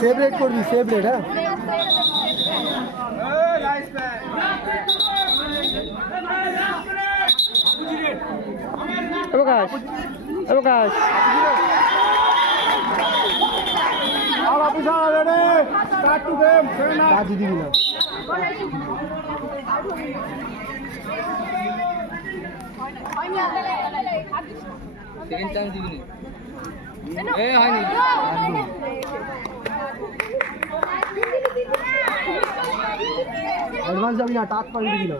Save rate করবি, save rate. হ্যাঁ প্রকাশ প্রকাশ কাজই দিবি না। সেকেন্ড চান্স দিবি না এ হয়নি অ্যাডভান্স যাবি না, টাচ পাই দিবি না।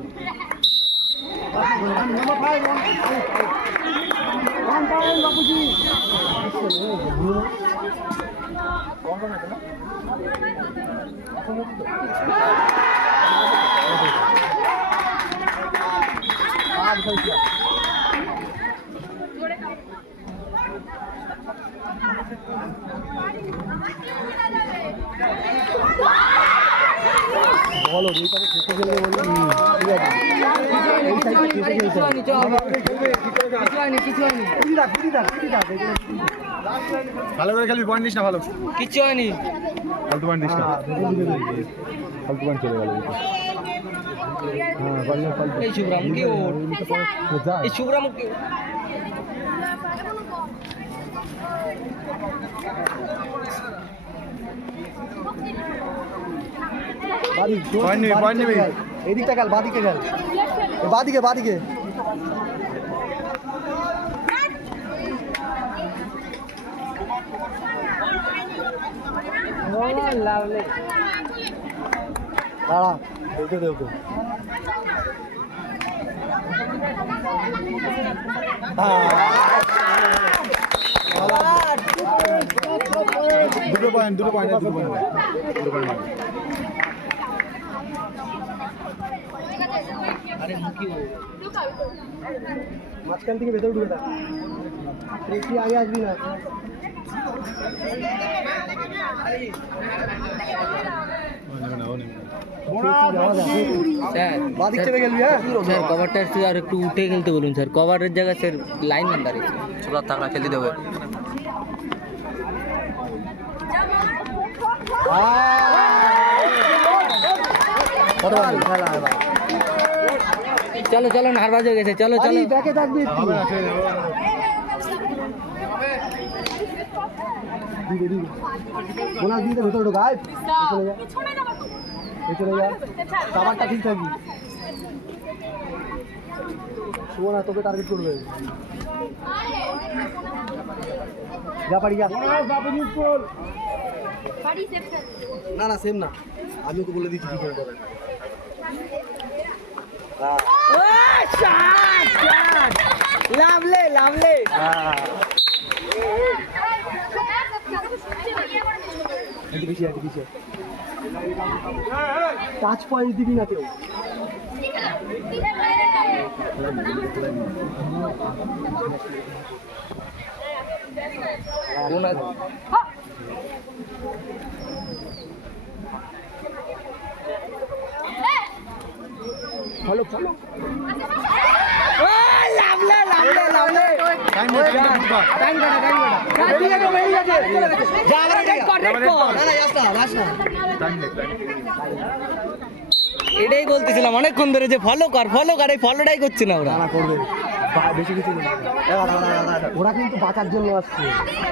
বলো দুইটাকে খেতে গেলে বলি ঠিক আছে। ভালো করে খেলবি, পয়েন্ট দিস না। ভালো কিচ্ছু হয়নি, ফালতু পয়েন্ট দিস না, ফালতু পয়েন্ট চলে গেল। এই শুভরাম কি ওর এই শুভরাম কি এদিকটা গেল, বাদিকে গেল, বাদিকে বাদিকে। দাঁড়া দেখতে দেও তো। দুটো পয়েন্ট, দুটো পয়েন্ট, দুটো পয়েন্ট, দুটো পয়েন্ট। মাঝখান থেকে ভেতরে ঢুকে থাক, বেশি আগে আসবি না। স্যার কভারটা আর একটু উঠে খেলতে বলুন স্যার, কভারের জায়গায় স্যার লাইন ম্যান দাঁড়িয়েছে, সুরাত তাকড়া খেলতে দেবে। চলো চলো না, হারবাজ হয়ে গেছে, চলো চলো। ব্যাকে থাকবি, বোনাস দিতে ভেতরে ঢোক, আয় চলে যা, খাবারটা ঠিক থাকবি। শোনা তোকে টার্গেট করবে, যা পারি যা। না না সেম না, আমি তো বলে দিচ্ছি কি করে করে। লাভলে লাভলে টাচ পয়েন্ট দিবি না কেউ। ফলো ফলো লাভলে লাভলে লাভলে এটাই বলতেছিলাম অনেকক্ষণ ধরে যে ফলো কর ফলো কর, এই ফলোটাই করছে না ওরা। করবে বেশি কিছু নেই, ওরা কিন্তু বাঁচার জন্য আসছে,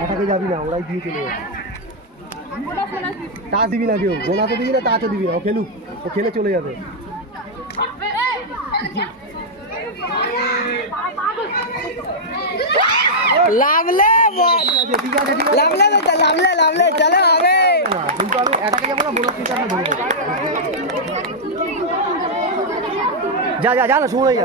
ওটাকে যাবি না, ওরাই দিয়ে চলে যাবে। তা দিবি না কেউ, গোনাতে দিবি না, তাতে দিবি না, ও খেলুক, ও খেলে চলে যাবে। লাভলে লাভলে লাভলে লাভলে চলে হবে, কিন্তু আমি এটাকে যাবো না, বোনাস দিতে আমরা ধরবো। যা যা যা না, শুনে যা।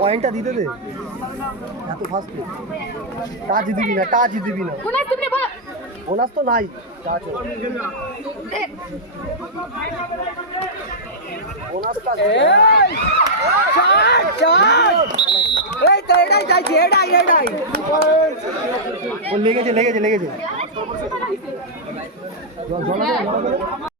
পয়েন্টটা দিতে দে, এত ফাস্ট টাচ দিবি না, টাচ দিবি না, বোনাস তো নাই, টাচ বোনাস। এই তো এটা ও লেগেছে